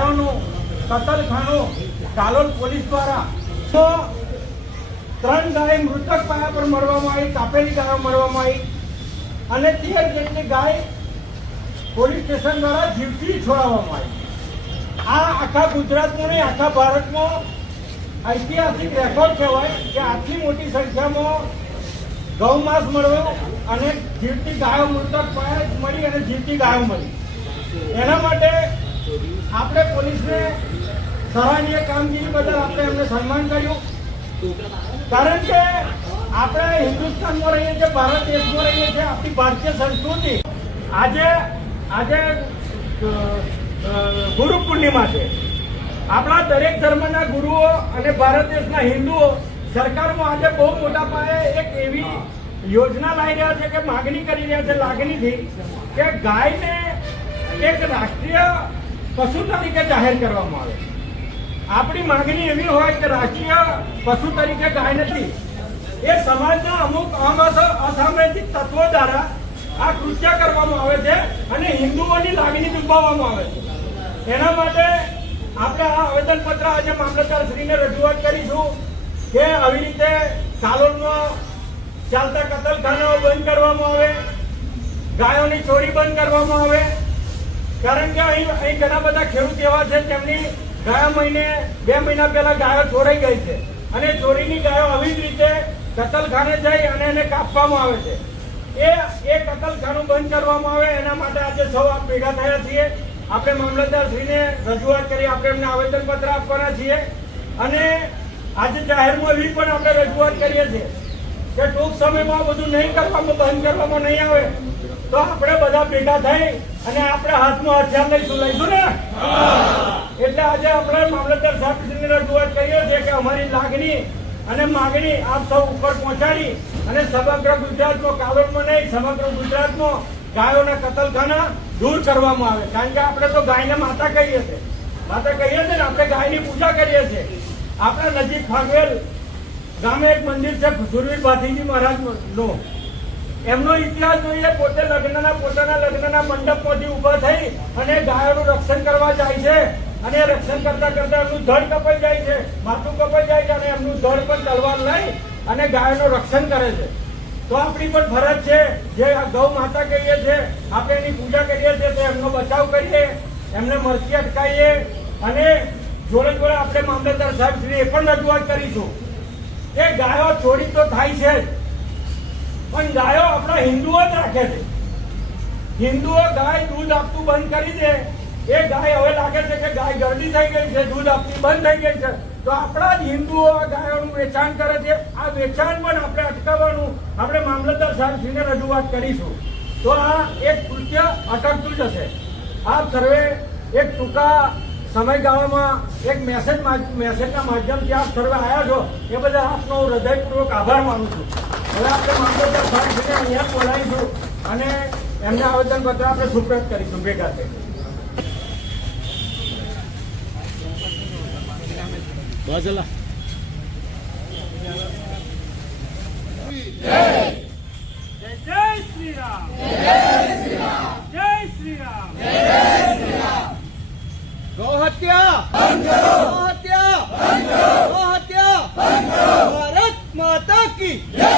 ગાયોનું કતલખાનું Kalol police દ્વારા તો 3 ગાય મૃતક પાયા પર મળવામાં આવી, કાપેલી ગાયો મળવામાં આવી અને 13 જેટલી ગાય પોલીસ સ્ટેશન દ્વારા જીવતી છોડાવવામાં આવી। આ આખા ગુજરાતમાં નહીં, આખા ભારતમાં ઐતિહાસિક રેકોર્ડ કહેવાય કે આટલી મોટી સંખ્યામાં ગૌમાંસ મળ્યો અને જીવતી ગાયો મૃતક પાયા મળી અને જીવતી ગાયો મળી। એના માટે આપણે પોલીસને સરાહનીય કામગીરી બદલ આપણે એમને સન્માન કર્યું, કારણ કે આપણે હિન્દુસ્તાનમાં રહીએ છીએ, ભારત દેશમાં રહીએ છીએ, આપણી ભારતીય સંસ્કૃતિ આજે ગુરુ પૂર્ણિમા છે। આપણા દરેક ધર્મના ગુરુઓ અને ભારત દેશના હિન્દુઓ સરકારમાં આજે બહુ મોટા પાયે એક એવી યોજના લાવી રહ્યા છે કે માગણી કરી રહ્યા છે લાગણીથી કે ગાયને એક રાષ્ટ્રીય પશુ તરીકે જાહેર કરવામાં આવે। આપણી માંગણી એવી હોય કે રાષ્ટ્રીય પશુ તરીકે ગાય નથી, એ સમાજના અમુક અસામાજિક તત્વો દ્વારા આ કૃત્ય કરવામાં આવે છે અને હિન્દુઓની લાગણી દુભાવવામાં આવે છે। એના માટે આપણે આ આવેદનપત્ર આજે મામલતદારશ્રીને રજૂઆત કરીશું કે આવી રીતે કાલોલમાં ચાલતા કતલખાનાઓ બંધ કરવામાં આવે, ગાયોની ચોરી બંધ કરવામાં આવે, કારણ કે અહીં ઘણા બધા ખેડૂત એવા છે તેમની ગયા મહિને 2 મહિના પહેલા ગાયો ચોરાઈ ગઈ છે અને ચોરીની ગાયો આવી જ રીતે કતલખાને જઈ અને એને કાપવામાં આવે છે। એ કતલખાનું બંધ કરવામાં આવે એના માટે આજે સૌ આપ ભેગા થયા છીએ। આપણે મામલતદારશ્રીને રજૂઆત કરી, આપણે એમને આવેદનપત્ર આપવાના છીએ અને આજે જાહેરમાં એવી પણ આપણે રજૂઆત કરીએ છીએ કે ટૂંક સમયમાં બધું નહીં કરવામાં, બંધ કરવામાં નહીં આવે તો આપણે બધા ભેગા થઈ અને આપણે હાથમાં હથિયાર લઈશું ને। એટલે આજે આપણે મામલતદાર સાહેબશ્રીને રજૂઆત કરીએ છીએ કે અમારી લાગણી અને માગણી આપ સૌ ઉપર પહોંચાડી અને સમગ્ર ગુજરાતમાં, કાલોલમાં નહીં સમગ્ર ગુજરાતમાં ગાયોના કતલખાના દૂર કરવામાં આવે, કારણ કે આપણે તો ગાયને માતા કહીએ છીએ ને, આપણે ગાયની પૂજા કરીએ છીએ। આપણા નજીક ફાગવેલ ગામે એક મંદિર છે સુરવીર ભાથીજી મહારાજનું, એમનો ઇતિહાસ જોઈએ। પોતાના લગ્નના મંડપમાંથી ઊભા થઈ અને ગાયોનું રક્ષણ કરવા જાય છે અને રક્ષણ કરતા કરતા એમનું ધડ કપાઈ જાય છે, માથું કપાઈ જાય છે અને એમનું ધડ પણ તલવાર લઈ અને ગાયોનું રક્ષણ કરે છે। તો આપણી પણ ફરજ છે, જે ગૌ માતા કહીએ છીએ, આપણે એની પૂજા કરીએ છીએ તો એમનો બચાવ કરીએ, એમને મરસી અટકાવીએ અને જોડે જોડે આપણે મામલતદાર સાહેબશ્રી એ પણ રજૂઆત કરીશું કે ગાયો ચોરી તો થાય છે પણ ગાયો આપણા હિન્દુઓ જ રાખે છે। હિન્દુઓ ગાય દૂધ આપતું બંધ કરી દે, એ ગાય હવે લાગે છે કે ગાય ગરડી થઈ ગઈ છે, દૂધ આપતી બંધ થઈ ગઈ છે, તો આપણા જ હિન્દુઓ આ ગાયોનું વેચાણ કરે છે। આ વેચાણ પણ આપણે અટકાવવાનું આપણે મામલતદાર સાહેબશ્રીને રજૂઆત કરીશું તો આ એક કૃત્ય અટકતું જશે। આપ સર્વે એક ટૂંકા સમયગાળામાં એક મેસેજના માધ્યમથી આપ સર્વે આવ્યા છો એ બદલ આપનો હું હૃદયપૂર્વક આભાર માનું છું। હવે આપણે મામલતદાર સાહેબશ્રીને અહીંયા બોલાવીશું અને એમને આવેદનપત્ર આપણે સુપ્રત કરીશું ભેગા થઈ। જય શ્રી રામ, જય શ્રી રામ, જય શ્રી રામ, જય શ્રી રામ। ગૌ હત્યા બંધ કરો, ગૌ હત્યા બંધ કરો, ગૌ હત્યા બંધ કરો। ભારત માતા કી જય।